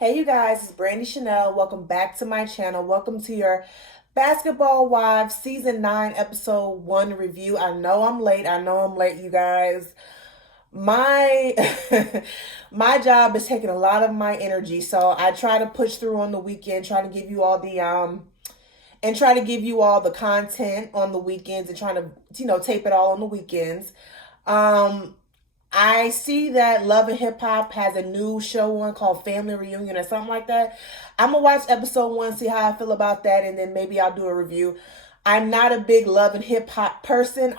Hey you guys, it's Brandy Chanel. Welcome back to my channel. Welcome to your Basketball Wives Season 9 Episode 1 review. I know I'm late. You guys. My my job is taking a lot of my energy, so I try to push through on the weekend, try to give you all the content on the weekends and trying to, tape it all on the weekends. Um I see that Love and Hip Hop has a new show on called Family Reunion or something like that. I'm gonna watch episode 1, see how I feel about that, and then maybe I'll do a review. I'm not a big Love and Hip Hop person.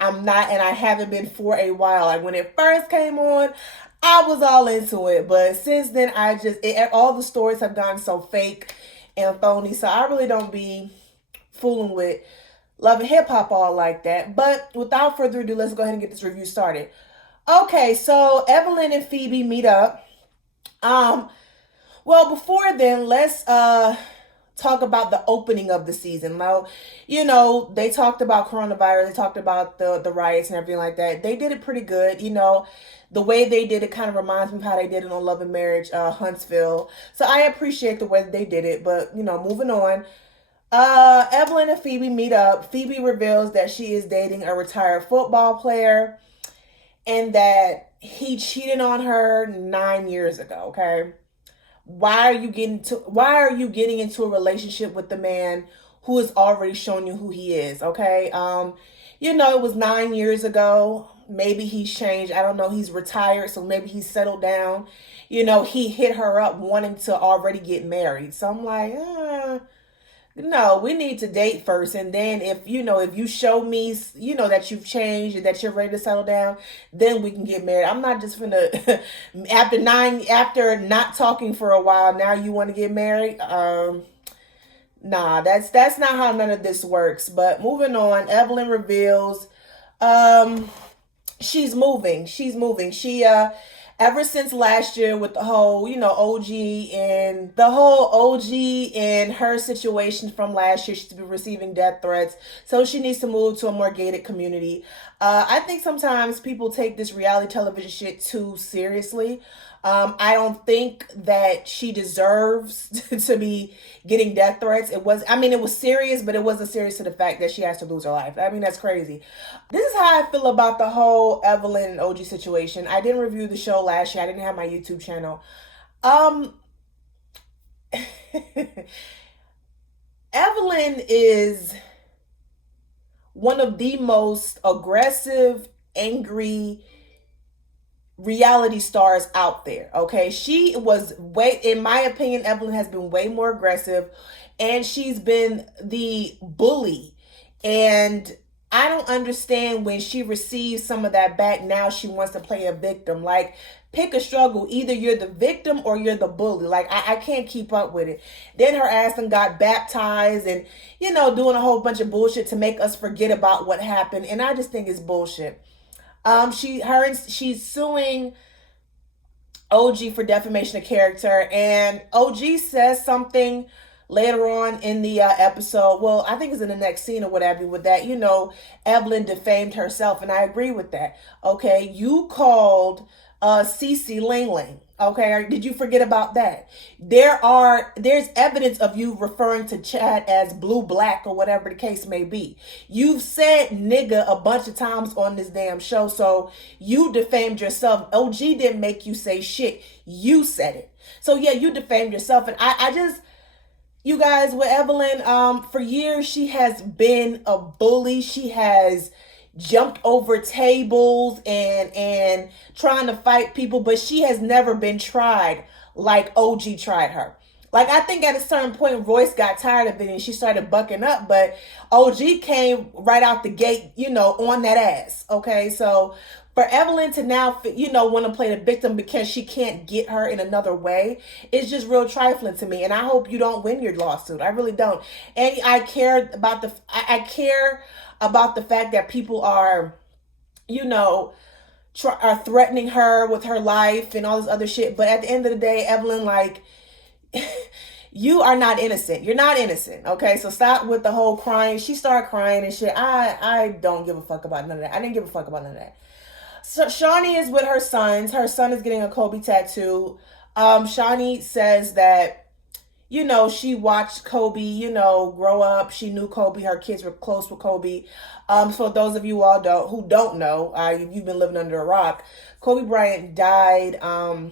I'm not, and I haven't been for a while. Like when it first came on, I was all into it, but since then, all the stories have gotten so fake and phony. So I really don't be fooling with Love and Hip Hop all like that. But without further ado, let's go ahead and get this review started. Okay, so Evelyn and Phoebe meet up. Um, well, before then, let's talk about the opening of the season. Now, they talked about coronavirus, they talked about the riots and everything like that. They did it pretty good. The way they did it kind of reminds me of how they did it on Love and Marriage, Huntsville. So I appreciate the way that they did it. But moving on. Evelyn and Phoebe meet up. Phoebe reveals that she is dating a retired football player and that he cheated on her 9 years ago. Okay, why are you getting into a relationship with the man who has already shown you who he is? Okay, it was 9 years ago. Maybe he's changed. I don't know. He's retired, so maybe he's settled down. He hit her up wanting to already get married. So I'm like, no, we need to date first, and then if you show me, that you've changed and that you're ready to settle down, then we can get married. I'm not just gonna after not talking for a while, now you want to get married. Nah, that's not how none of this works. But moving on, Evelyn reveals, she's moving. She ever since last year with the whole, OG and her situation from last year, she's been receiving death threats. So she needs to move to a more gated community. I think sometimes people take this reality television shit too seriously. I don't think that she deserves to be getting death threats. It was serious, but it wasn't serious to the fact that she has to lose her life. I mean, that's crazy. This is how I feel about the whole Evelyn and OG situation. I didn't review the show last year. I didn't have my YouTube channel. Evelyn is one of the most aggressive, angry reality stars out there. Okay, she was in my opinion, Evelyn has been way more aggressive, and she's been the bully. And I don't understand when she receives some of that back. Now she wants to play a victim. Like, pick a struggle. Either you're the victim or you're the bully. Like, I can't keep up with it. Then her ass and got baptized and, doing a whole bunch of bullshit to make us forget about what happened. And I just think it's bullshit. She's suing OG for defamation of character, and OG says something later on in the episode. Well, I think it's in the next scene or whatever. With that, Evelyn defamed herself, and I agree with that. Okay, you called Cece Ling Ling. Okay, did you forget about that? There's evidence of you referring to Chad as blue black or whatever the case may be. You've said nigga a bunch of times on this damn show, so you defamed yourself. OG didn't make you say shit. You said it. So yeah, you defamed yourself. And I just, you guys, with Evelyn, for years she has been a bully. She has jumped over tables and trying to fight people, but she has never been tried like OG tried her. Like, I think at a certain point Royce got tired of it and she started bucking up, but OG came right out the gate, on that ass. Okay, so for Evelyn to now, want to play the victim because she can't get her in another way, it's just real trifling to me. And I hope you don't win your lawsuit. I really don't. And I care about the fact that people are, are threatening her with her life and all this other shit. But at the end of the day, Evelyn, like, you are not innocent. You're not innocent. Okay, so stop with the whole crying. She started crying and shit. I don't give a fuck about none of that. I didn't give a fuck about none of that. So Shawnee is with her sons. Her son is getting a Kobe tattoo. Shawnee says that, she watched Kobe, grow up. She knew Kobe. Her kids were close with Kobe. So those of you all who don't know, you've been living under a rock. Kobe Bryant died I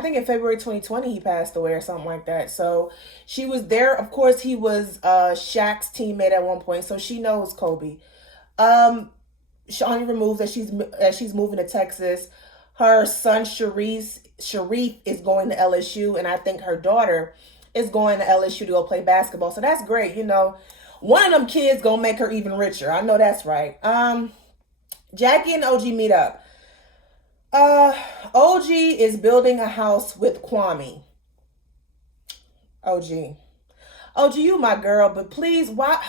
think in February 2020 he passed away or something like that. So she was there. Of course, he was Shaq's teammate at one point, so she knows Kobe. Shawnee removes that she's moving to Texas. Her son Sharif is going to LSU, and I think her daughter is going to LSU to go play basketball. So that's great. One of them kids gonna make her even richer. I know that's right. Jackie and OG meet up. OG is building a house with Kwame. OG, you my girl, but please, why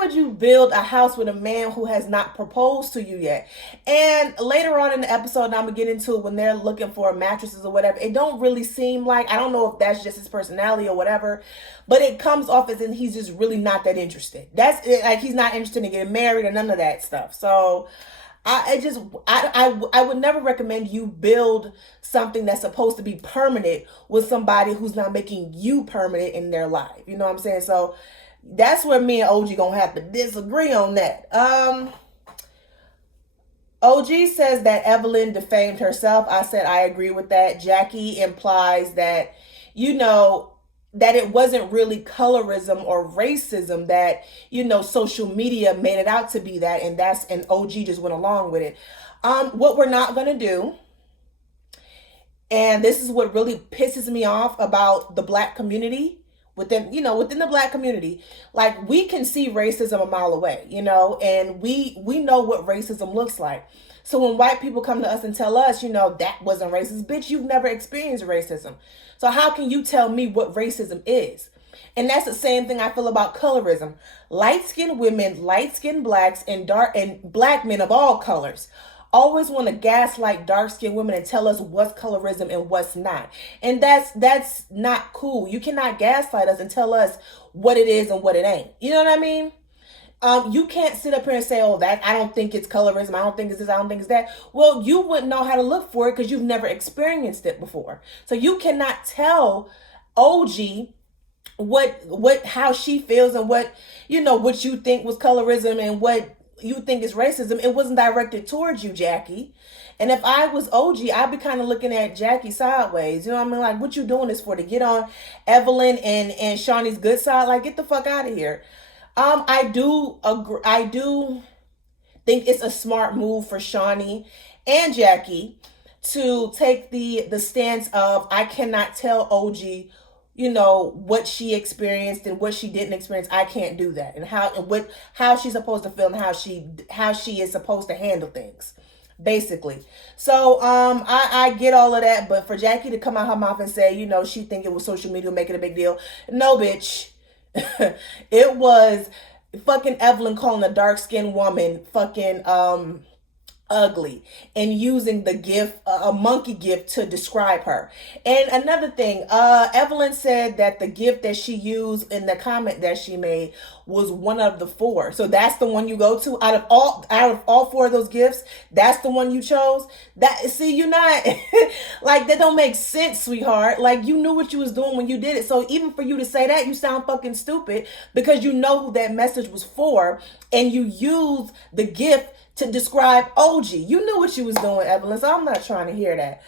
would you build a house with a man who has not proposed to you yet? And later on in the episode, and I'm gonna get into it, when they're looking for mattresses or whatever, it don't really seem like, I don't know if that's just his personality or whatever, but it comes off as in he's just really not that interested. That's it, like he's not interested in getting married or none of that stuff. So I would never recommend you build something that's supposed to be permanent with somebody who's not making you permanent in their life. You know what I'm saying? So that's where me and OG gonna have to disagree on that. OG says that Evelyn defamed herself. I said I agree with that. Jackie implies that, that it wasn't really colorism or racism, that, social media made it out to be that, and OG just went along with it. What we're not gonna do, and this is what really pisses me off about the Black community, within the Black community, like, we can see racism a mile away, and we know what racism looks like. So when white people come to us and tell us, that wasn't racist, bitch, you've never experienced racism. So how can you tell me what racism is? And that's the same thing I feel about colorism. Light-skinned women, light-skinned blacks, and black men of all colors always want to gaslight dark-skinned women and tell us what's colorism and what's not. And that's not cool. You cannot gaslight us and tell us what it is and what it ain't. You know what I mean? You can't sit up here and say, that I don't think it's colorism, I don't think it's this, I don't think it's that. Well, you wouldn't know how to look for it because you've never experienced it before. So you cannot tell OG how she feels and what you think was colorism and what you think is racism. It wasn't directed towards you, Jackie. And if I was OG, I'd be kind of looking at Jackie sideways. You know what I mean? Like, what you doing this for? To get on Evelyn and Shawnee's good side? Like, get the fuck out of here. I do agree. I do think it's a smart move for Shawnee and Jackie to take the stance of, I cannot tell OG, what she experienced and what she didn't experience. I can't do that, and how she's supposed to feel and how she is supposed to handle things, basically. So I get all of that, but for Jackie to come out her mouth and say, she think it was social media making a big deal. No, bitch. It was fucking Evelyn calling a dark-skinned woman fucking ugly and using the gift, a monkey gift, to describe her. And another thing, Evelyn said that the gift that she used in the comment that she made was one of the 4. So that's the one you go to out of all 4 of those gifts. That's the one you chose. You're not like, that don't make sense, sweetheart. Like, you knew what you was doing when you did it. So even for you to say that, you sound fucking stupid, because you know who that message was for, and you used the gift to describe OG. You knew what you was doing, Evelyn, so I'm not trying to hear that.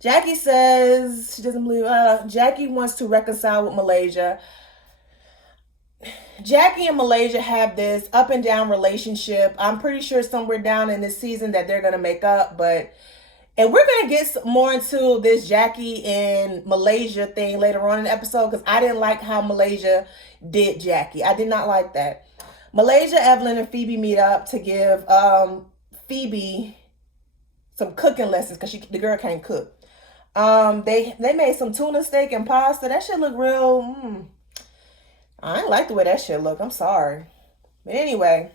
Jackie says she doesn't believe, Jackie wants to reconcile with Malaysia. Jackie and Malaysia have this up and down relationship. I'm pretty sure somewhere down in this season that they're going to make up, and we're going to get more into this Jackie and Malaysia thing later on in the episode, because I didn't like how Malaysia did Jackie. I did not like that. Malaysia, Evelyn, and Phoebe meet up to give Phoebe some cooking lessons, because the girl can't cook. They made some tuna steak and pasta. That shit look real. I didn't like the way that shit looked. I'm sorry. But anyway,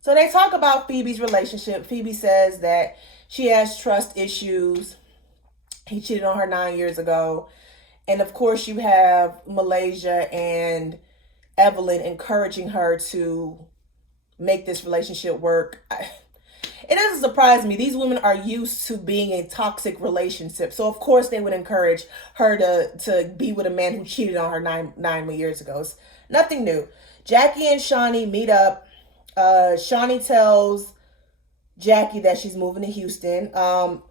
so they talk about Phoebe's relationship. Phoebe says that she has trust issues. He cheated on her 9 years ago. And of course you have Malaysia and Evelyn encouraging her to make this relationship work. it doesn't surprise me. These women are used to being in toxic relationships, so of course they would encourage her to be with a man who cheated on her nine years ago. It's nothing new. Jackie and Shawnee meet up. Shawnee tells Jackie that she's moving to Houston.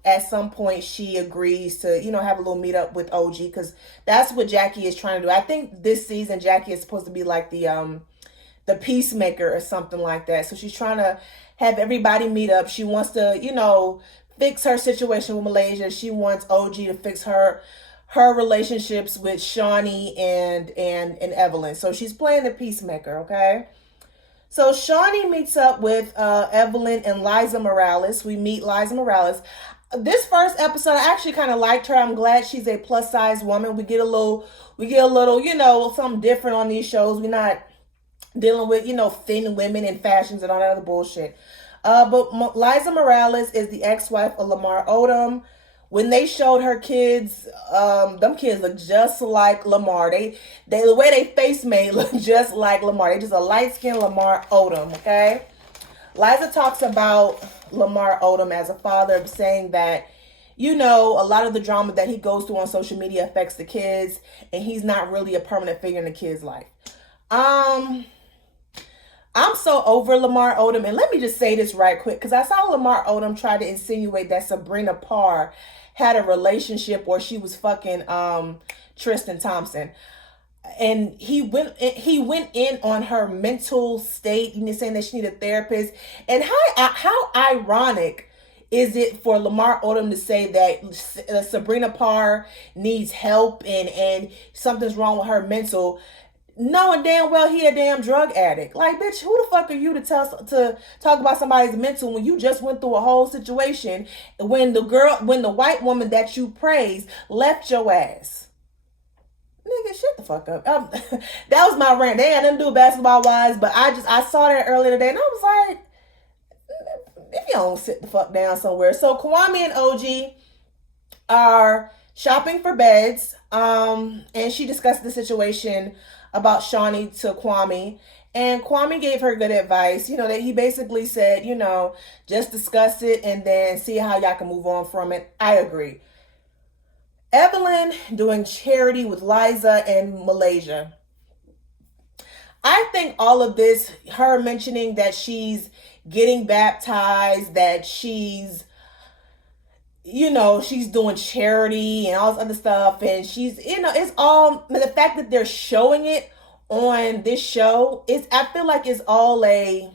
At some point, she agrees to, have a little meetup with OG because that's what Jackie is trying to do. I think this season Jackie is supposed to be like the peacemaker or something like that. So she's trying to have everybody meet up. She wants to, fix her situation with Malaysia. She wants OG to fix her relationships with Shawnee and Evelyn. So she's playing the peacemaker, okay? So Shawnee meets up with Evelyn and Liza Morales. We meet Liza Morales. This first episode, I actually kind of liked her. I'm glad she's a plus size woman. We get a little, something different on these shows. We're not dealing with, thin women and fashions and all that other bullshit. But Liza Morales is the ex-wife of Lamar Odom. When they showed her kids, them kids look just like Lamar. They the way they face made look just like Lamar. They just a light-skinned Lamar Odom, okay? Liza talks about Lamar Odom as a father, saying that, a lot of the drama that he goes through on social media affects the kids, and he's not really a permanent figure in the kid's life. I'm so over Lamar Odom, and let me just say this right quick, because I saw Lamar Odom try to insinuate that Sabrina Parr had a relationship or she was fucking Tristan Thompson, and he went in on her mental state, saying that she needed a therapist. And how ironic is it for Lamar Odom to say that Sabrina Parr needs help and something's wrong with her mental, knowing damn well he a damn drug addict? Like, bitch, who the fuck are you to talk about somebody's mental when you just went through a whole situation when the white woman that you praise left your ass? Nigga, shut the fuck up. That was my rant. They had nothing to do basketball wise, but I saw that earlier today and I was like, if you don't sit the fuck down somewhere. So Kwame and OG are shopping for beds, and she discussed the situation about Shawnee to Kwame, and Kwame gave her good advice. That he basically said, just discuss it and then see how y'all can move on from it. I agree. Evelyn doing charity with Liza and Malaysia. I think all of this, her mentioning that she's getting baptized, that she's she's doing charity and all this other stuff, and she's, it's all, the fact that they're showing it on this show I feel like it's all a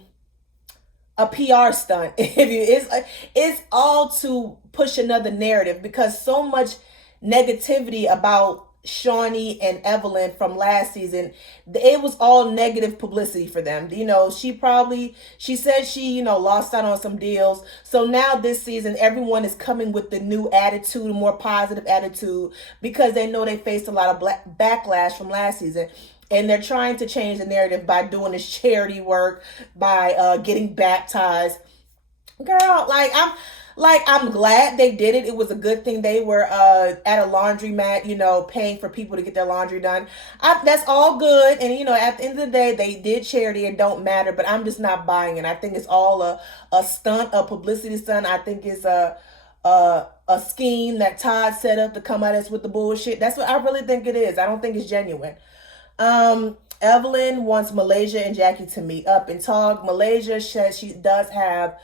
PR stunt. It's all to push another narrative, because so much negativity about Shawnee and Evelyn from last season, it was all negative publicity for them. She said she lost out on some deals. So now this season, everyone is coming with the new attitude, a more positive attitude, because they know they faced a lot of backlash from last season. And they're trying to change the narrative by doing this charity work, by getting baptized. Girl, I'm glad they did it. It was a good thing. They were at a laundromat, paying for people to get their laundry done. That's all good. And, at the end of the day, they did charity. It don't matter. But I'm just not buying it. I think it's all a stunt, a publicity stunt. I think it's a scheme that Todd set up to come at us with the bullshit. That's what I really think it is. I don't think it's genuine. Evelyn wants Malaysia and Jackie to meet up and talk. Malaysia says she does have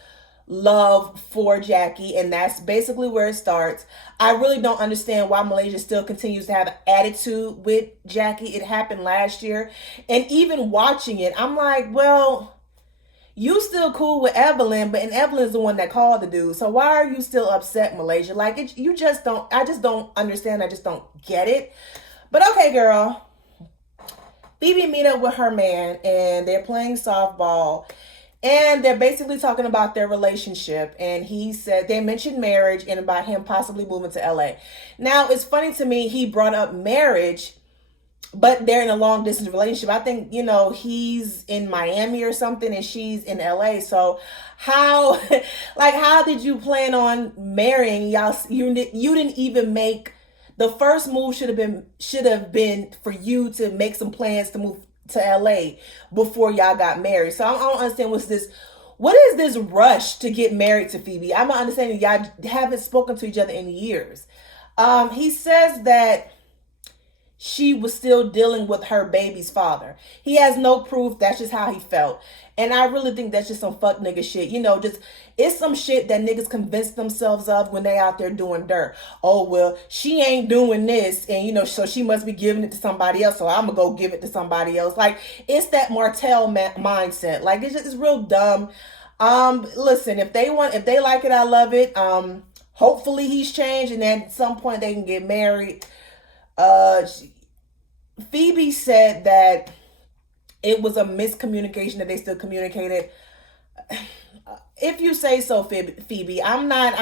love for Jackie, and that's basically where it starts. I really don't understand why Malaysia still continues to have an attitude with Jackie. It happened last year, and even watching it, I'm like, well, you still cool with Evelyn, and Evelyn's the one that called the dude, so why are you still upset, Malaysia? Like, I just don't understand. I just don't get it. But okay, girl. Phoebe meet up with her man, and they're playing softball, and they're basically talking about their relationship. And he said they mentioned marriage and about him possibly moving to LA. Now, it's funny to me, he brought up marriage, but they're in a long distance relationship. I think, he's in Miami or something and she's in LA. So how did you plan on marrying y'all? You didn't even make the first move. Should have been for you to make some plans to move to LA before y'all got married. So I don't understand what is this rush to get married to Phoebe? I'm not understanding. Y'all haven't spoken to each other in years. He says that she was still dealing with her baby's father. He has no proof. That's just how he felt. And I really think that's just some fuck nigga shit. You know, just it's some shit that niggas convince themselves of when they out there doing dirt. Oh, well, she ain't doing this. And, you know, so she must be giving it to somebody else. So I'm going to go give it to somebody else. Like, it's that Martell mindset. Like, it's real dumb. Listen, if they like it, I love it. Hopefully he's changed. And then at some point they can get married. Phoebe said that it was a miscommunication, that they still communicated. If you say so, Phoebe, I'm not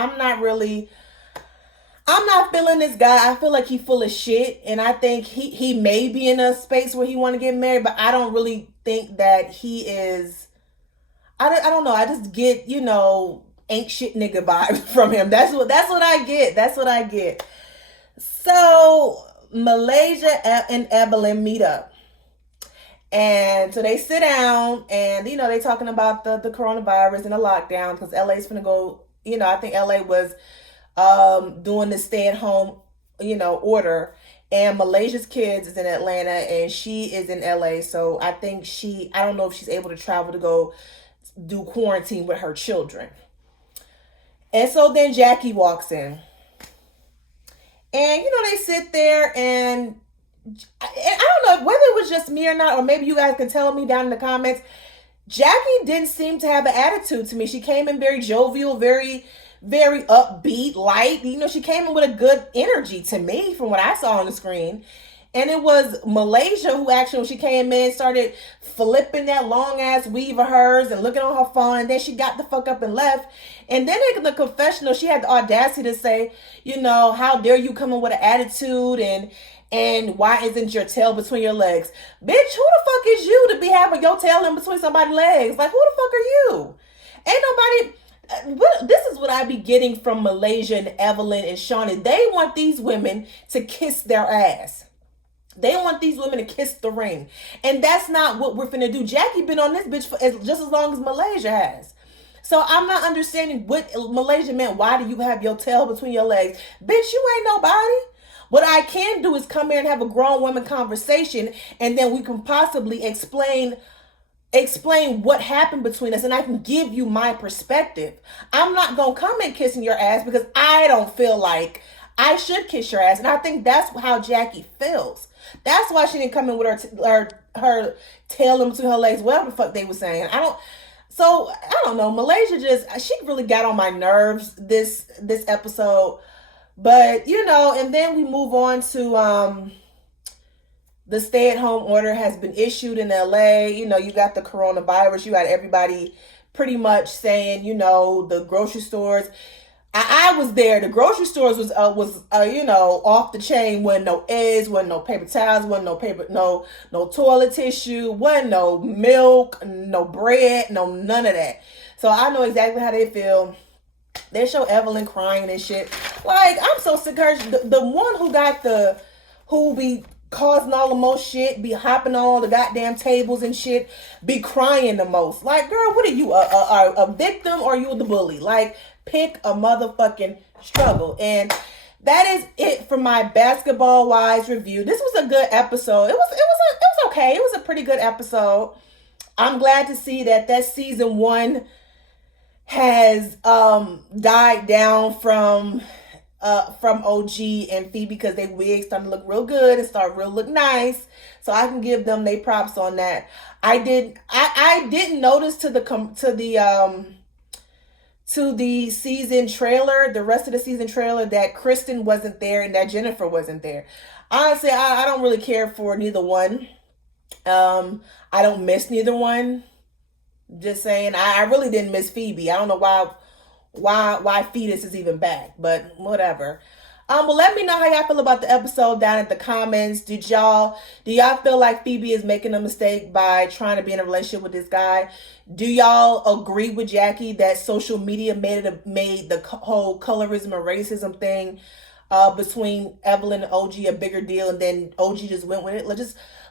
feeling this guy. I feel like he's full of shit, and I think he may be in a space where he want to get married, but I don't really think that he is. I don't know. I just get, you know, ain't shit nigga vibes from him. That's what I get. That's what I get. So Malaysia and Evelyn meet up. And so they sit down and, you know, they talking about the coronavirus and the lockdown, because LA's finna go, you know, I think LA was doing the stay at home, you know, order. And Malaysia's kids is in Atlanta and she is in LA. So I think I don't know if she's able to travel to go do quarantine with her children. And so then Jackie walks in. And, you know, they sit there and I don't know whether it was just me or not, or maybe you guys can tell me down in the comments. Jackie didn't seem to have an attitude to me. She came in very jovial, very, very upbeat, light. You know, she came in with a good energy to me from what I saw on the screen. And it was Malaysia who actually, when she came in, started flipping that long ass weave of hers and looking on her phone. And then she got the fuck up and left. And then in the confessional, she had the audacity to say, you know, how dare you come in with an attitude, and why isn't your tail between your legs? Bitch, who the fuck is you to be having your tail in between somebody's legs? Like, who the fuck are you? Ain't nobody. This is what I be getting from Malaysia and Evelyn and Shawnee. They want these women to kiss their ass. They want these women to kiss the ring. And that's not what we're finna do. Jackie been on this bitch for just as long as Malaysia has. So I'm not understanding what Malaysia meant. Why do you have your tail between your legs? Bitch, you ain't nobody. What I can do is come here and have a grown woman conversation, and then we can possibly explain what happened between us, and I can give you my perspective. I'm not going to come in kissing your ass because I don't feel like I should kiss your ass. And I think that's how Jackie feels. That's why she didn't come in with her tail in between her legs, whatever the fuck they were saying. I don't know. Malaysia she really got on my nerves this episode. But, you know, and then we move on to the stay-at-home order has been issued in LA. You know, you got the coronavirus. You got everybody pretty much saying, you know, the grocery stores. I was there. The grocery stores was you know, off the chain. Wasn't no eggs, wasn't no paper towels, wasn't no toilet tissue, wasn't no milk, no bread, none of that. So I know exactly how they feel. They show Evelyn crying and shit. Like, I'm so sick of her. The one who be causing all the most shit, be hopping on all the goddamn tables and shit, be crying the most. Like, girl, what are you, a victim, or you the bully? Like, pick a motherfucking struggle. And that is it for my basketball wise review. This was a good episode. It was okay. It was a pretty good episode. I'm glad to see that season 1 has died down from OG and Phoebe, because they wigs starting to look real good and look nice. So I can give them their props on that. I didn't notice to the season trailer, the rest of the season trailer, that Kristen wasn't there and that Jennifer wasn't there. Honestly, I don't really care for neither one. I don't miss neither one. Just saying, I really didn't miss Phoebe. I don't know why Fetus is even back, but whatever. Well, let me know how y'all feel about the episode down in the comments. Do y'all feel like Phoebe is making a mistake by trying to be in a relationship with this guy? Do y'all agree with Jackie that social media made the whole colorism and racism thing between Evelyn and OG a bigger deal, and then OG just went with it?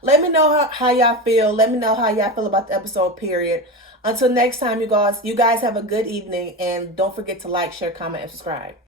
Let me know how y'all feel. Let me know how y'all feel about the episode, period. Until next time, you guys have a good evening, and don't forget to like, share, comment, and subscribe.